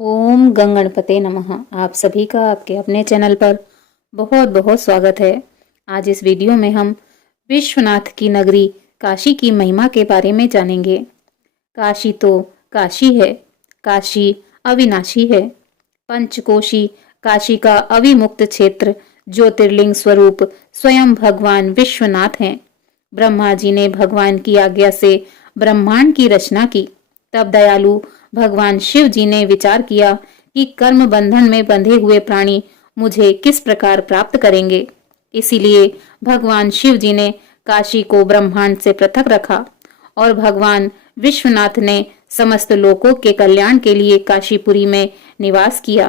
ओम गंगणपते नमः। आप सभी का आपके अपने चैनल पर बहुत बहुत स्वागत है। आज इस वीडियो में हम विश्वनाथ की नगरी काशी की महिमा के बारे में जानेंगे। काशी तो काशी है, काशी अविनाशी है। पंचकोशी काशी का अविमुक्त क्षेत्र ज्योतिर्लिंग स्वरूप स्वयं भगवान विश्वनाथ हैं। ब्रह्मा जी ने भगवान की आज्ञा से ब्रह्मांड की रचना की। तब दयालु भगवान शिव जी ने विचार किया कि कर्म बंधन में बंधे हुए प्राणी मुझे किस प्रकार प्राप्त करेंगे। इसीलिए भगवान शिव जी ने काशी को ब्रह्मांड से पृथक रखा और भगवान विश्वनाथ ने समस्त लोकों के कल्याण के लिए काशीपुरी में निवास किया।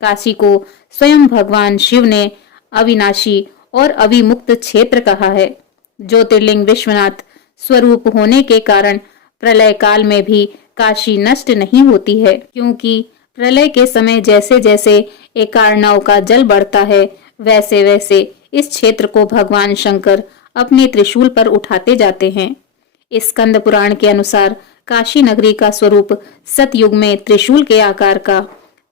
काशी को स्वयं भगवान शिव ने अविनाशी और अविमुक्त क्षेत्र कहा है। ज्योतिर्लिंग विश्वनाथ स्वरूप होने के कारण प्रलय काल में भी काशी नष्ट नहीं होती है, क्योंकि प्रलय के समय जैसे जैसे एकार्णव का जल बढ़ता है वैसे वैसे इस क्षेत्र को भगवान शंकर अपने त्रिशूल पर उठाते जाते हैं। इस स्कंद पुराण के अनुसार काशी नगरी का स्वरूप सतयुग में त्रिशूल के आकार का,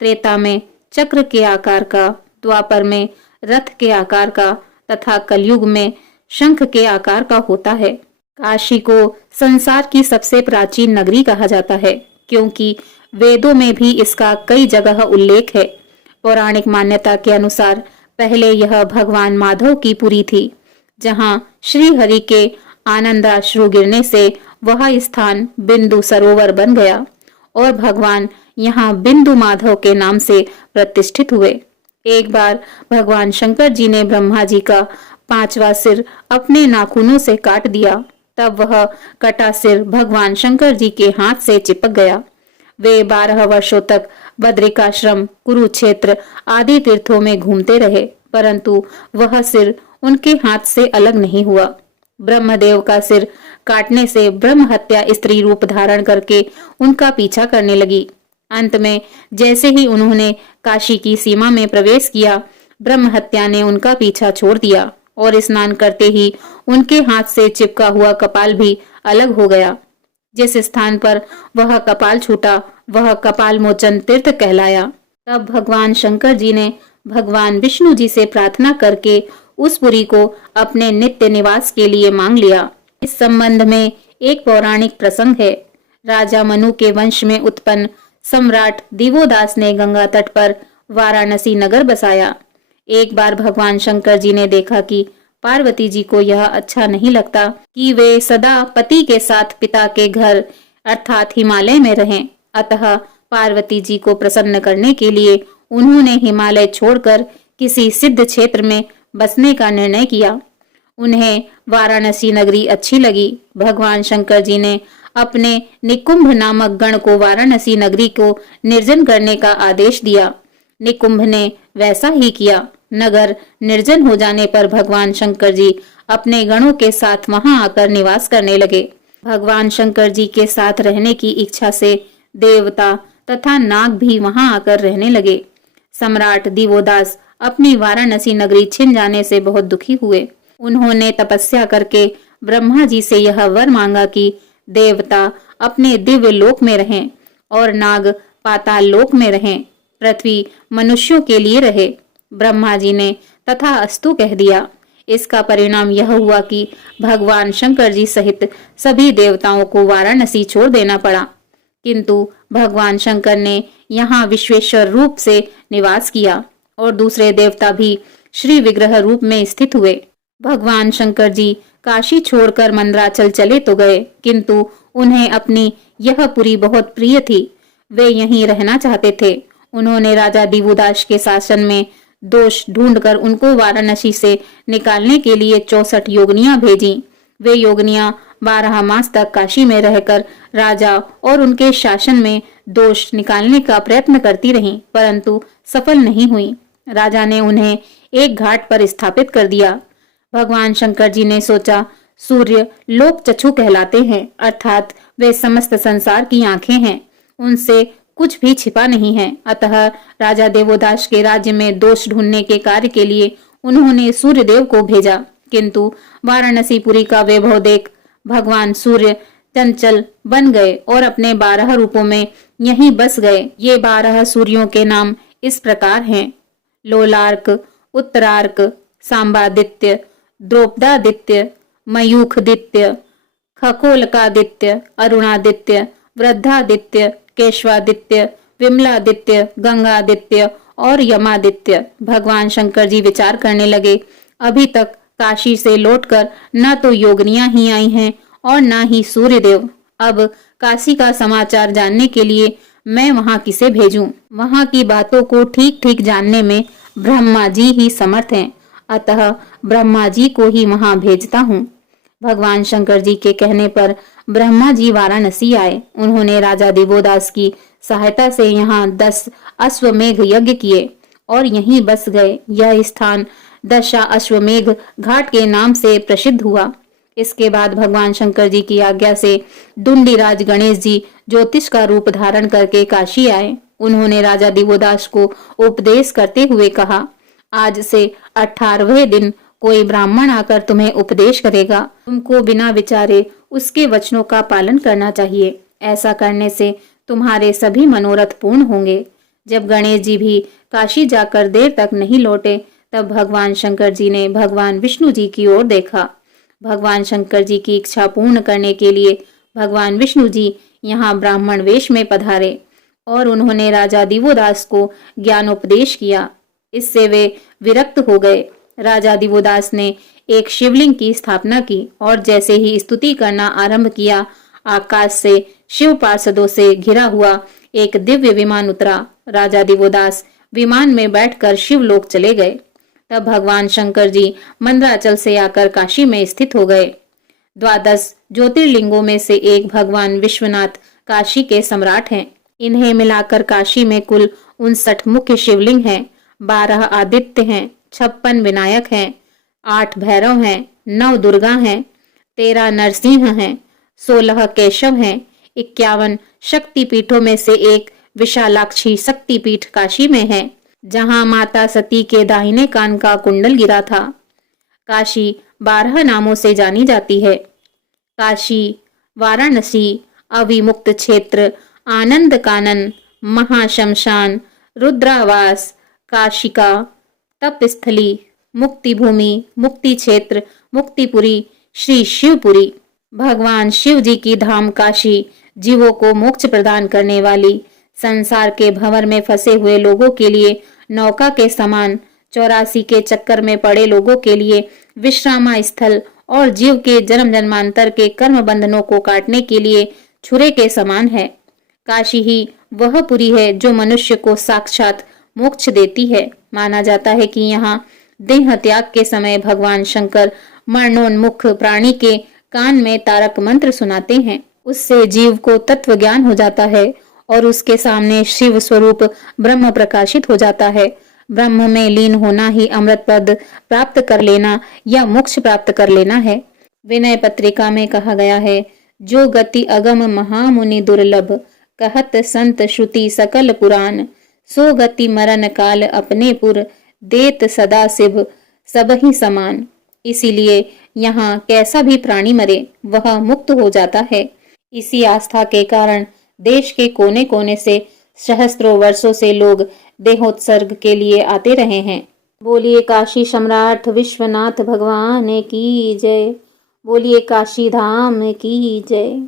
त्रेता में चक्र के आकार का, द्वापर में रथ के आकार का तथा कलयुग में शंख के आकार का होता है। काशी को संसार की सबसे प्राचीन नगरी कहा जाता है, क्योंकि वेदों में भी इसका कई जगह उल्लेख है। पौराणिक मान्यता के अनुसार पहले यह भगवान माधव की पुरी थी, जहां श्री हरि के आनंदाश्रु गिरने से वह स्थान बिंदु सरोवर बन गया और भगवान यहाँ बिंदु माधव के नाम से प्रतिष्ठित हुए। एक बार भगवान शंकर जी ने ब्रह्मा जी का 5वां सिर अपने नाखूनों से काट दिया। तब वह कटा सिर भगवान शंकर जी के हाथ से चिपक गया। वे 12 वर्षों तक बद्रिकाश्रम, कुरुक्षेत्र आदि तीर्थों में घूमते रहे, परंतु वह सिर उनके हाथ से अलग नहीं हुआ। ब्रह्मदेव का सिर काटने से ब्रह्म हत्या स्त्री रूप धारण करके उनका पीछा करने लगी। अंत में जैसे ही उन्होंने काशी की सीमा में प्रवेश किया, ब्रह्म हत्या ने उनका पीछा छोड़ दिया और स्नान करते ही उनके हाथ से चिपका हुआ कपाल भी अलग हो गया। जिस स्थान पर वह कपाल छूटा वह कपाल मोचन तीर्थ कहलाया। तब भगवान शंकर जी ने भगवान विष्णु जी से प्रार्थना करके उस पुरी को अपने नित्य निवास के लिए मांग लिया। इस संबंध में एक पौराणिक प्रसंग है। राजा मनु के वंश में उत्पन्न सम्राट दिवोदास ने गंगा तट पर वाराणसी नगर बसाया। एक बार भगवान शंकर जी ने देखा कि पार्वती जी को यह अच्छा नहीं लगता कि वे सदा पति के साथ पिता के घर अर्थात हिमालय में रहें। अतः पार्वती जी को प्रसन्न करने के लिए उन्होंने हिमालय छोड़कर किसी सिद्ध क्षेत्र में बसने का निर्णय किया। उन्हें वाराणसी नगरी अच्छी लगी। भगवान शंकर जी ने अपने निकुंभ नामक गण को वाराणसी नगरी को निर्जन करने का आदेश दिया। निकुंभ ने वैसा ही किया। नगर निर्जन हो जाने पर भगवान शंकर जी अपने गणों के साथ वहां आकर निवास करने लगे। भगवान शंकर जी के साथ रहने की इच्छा से देवता तथा नाग भी वहां आकर रहने लगे। सम्राट दिवोदास अपनी वाराणसी नगरी छिन जाने से बहुत दुखी हुए। उन्होंने तपस्या करके ब्रह्मा जी से यह वर मांगा कि देवता अपने दिव्य लोक में रहें और नाग पाताल लोक में रहें, पृथ्वी मनुष्यों के लिए रहे। ब्रह्मा जी ने तथा अस्तु कह दिया। इसका परिणाम यह हुआ कि भगवान शंकर जी सहित सभी देवताओं को वाराणसी छोड़ देना पड़ा, किंतु भगवान शंकर ने यहाँ विश्वेश्वर रूप से निवास किया और दूसरे देवता भी श्री विग्रह रूप में स्थित हुए। भगवान शंकर जी काशी छोड़कर मंदराचल चले तो गए, किंतु उन्हें अपनी यह पुरी बहुत प्रिय थी। वे यहीं रहना चाहते थे। उन्होंने राजा दिवोदास के शासन में दोष ढूंढकर उनको वाराणसी से निकालने के लिए 64 योगनियां भेजी। वे योगनियां 12 मास तक काशी में रहकर राजा और उनके शासन में दोष निकालने का प्रयत्न करती रहीं, परंतु सफल नहीं हुई। राजा ने उन्हें एक घाट पर स्थापित कर दिया। भगवान शंकर जी ने सोचा, सूर्य लोक चक्षु कहलाते हैं, अर्थात वे समस्त संसार की आंखें हैं, उनसे कुछ भी छिपा नहीं है। अतः राजा देवोदास के राज्य में दोष ढूंढने के कार्य के लिए उन्होंने सूर्य देव को भेजा, किंतु वाराणसी पुरी का वैभव देख भगवान सूर्य चंचल बन गए और अपने 12 रूपों में यहीं बस गए। ये 12 सूर्यों के नाम इस प्रकार हैं: लोलार्क, उत्तरार्क, सांबादित्य, द्रौपदादित्य, मयूखदित्य, खगोलकादित्य, अरुणादित्य, वृद्धादित्य, केशवादित्य, विमलादित्य, गंगादित्य और यमादित्य। भगवान शंकर जी विचार करने लगे, अभी तक काशी से लौटकर न तो योगिनियां ही आई हैं और न ही सूर्यदेव। अब काशी का समाचार जानने के लिए मैं वहां किसे भेजूं? वहां की बातों को ठीक ठीक जानने में ब्रह्मा जी ही समर्थ हैं, अतः ब्रह्मा जी को ही वहां भेजता हूँ। भगवान शंकर जी के कहने पर ब्रह्मा जी वाराणसी आए। उन्होंने राजा दिवोदास की सहायता से यहाँ 10 अश्वमेघ यज्ञ किए और यहीं बस गए। यह स्थान दशा अश्वमेघ घाट के नाम से प्रसिद्ध हुआ। इसके बाद भगवान शंकर जी की आज्ञा से डुंडीराज गणेश जी ज्योतिष का रूप धारण करके काशी आए। उन्होंने राजा दिवोदास को उपदेश करते हुए कहा, आज से 18वें दिन कोई ब्राह्मण आकर तुम्हें उपदेश करेगा। तुमको बिना विचारे उसके वचनों का पालन करना चाहिए। ऐसा करने से तुम्हारे सभी मनोरथ पूर्ण होंगे। जब गणेश जी भी काशी जाकर देर तक नहीं लौटे, तब भगवान शंकर जी ने भगवान विष्णु जी की ओर देखा। भगवान शंकर जी की इच्छा पूर्ण करने के लिए भगवान विष्णु जी यहाँ ब्राह्मण वेश में पधारे और उन्होंने राजा दिवोदास को ज्ञानोपदेश किया। इससे वे विरक्त हो गए। राजा दिवोदास ने एक शिवलिंग की स्थापना की और जैसे ही स्तुति करना आरंभ किया, आकाश से शिव पार्षदों से घिरा हुआ एक दिव्य विमान उतरा। राजा दिवोदास विमान में बैठकर शिवलोक चले गए। तब भगवान शंकर जी मंदराचल से आकर काशी में स्थित हो गए। 12 ज्योतिर्लिंगों में से एक भगवान विश्वनाथ काशी के सम्राट हैं। इन्हें मिलाकर काशी में कुल 59 मुख्य शिवलिंग हैं, 12 आदित्य हैं, 56 विनायक हैं, 8 भैरव हैं, 9 दुर्गा हैं, 13 नरसिंह हैं, 16 केशव हैं, 51 शक्तिपीठों में से एक विशालाक्षी शक्तिपीठ काशी में है, जहां माता सती के दाहिने कान का कुंडल गिरा था। काशी 12 नामों से जानी जाती है: काशी, वाराणसी, अविमुक्त क्षेत्र, आनंद कानन, महाशमशान, रुद्रावास, काशिका, तपस्थली, मुक्ति भूमि, मुक्ति क्षेत्र, मुक्तिपुरी, श्री शिवपुरी। भगवान शिव जी की धाम काशी जीवों को मोक्ष प्रदान करने वाली, संसार के भंवर में फंसे हुए लोगों के लिए नौका के समान, 84 के चक्कर में पड़े लोगों के लिए विश्रामा स्थल और जीव के जन्म जन्मांतर के कर्म बंधनों को काटने के लिए छुरे के समान है। काशी ही वह पुरी है जो मनुष्य को साक्षात मोक्ष देती है। माना जाता है कि यहाँ देह त्याग के समय भगवान शंकर मरणोन्मुख प्राणी के कान में तारक मंत्र सुनाते हैं। उससे जीव को तत्व ज्ञान हो जाता है और उसके सामने शिव स्वरूप ब्रह्म प्रकाशित हो जाता है। ब्रह्म में लीन होना ही अमृत पद प्राप्त कर लेना या मोक्ष प्राप्त कर लेना है। विनय पत्रिका में कहा गया है, जो गति अगम महामुनि दुर्लभ, कहत संत श्रुति सकल पुराण, सो गति मरण काल अपने पुर, देत सदा शिव सब ही समान। इसीलिए यहाँ कैसा भी प्राणी मरे वह मुक्त हो जाता है। इसी आस्था के कारण देश के कोने कोने से सहस्त्रों वर्षों से लोग देहोत्सर्ग के लिए आते रहे हैं। बोलिए काशी सम्राट विश्वनाथ भगवान की जय। बोलिए काशी धाम की जय।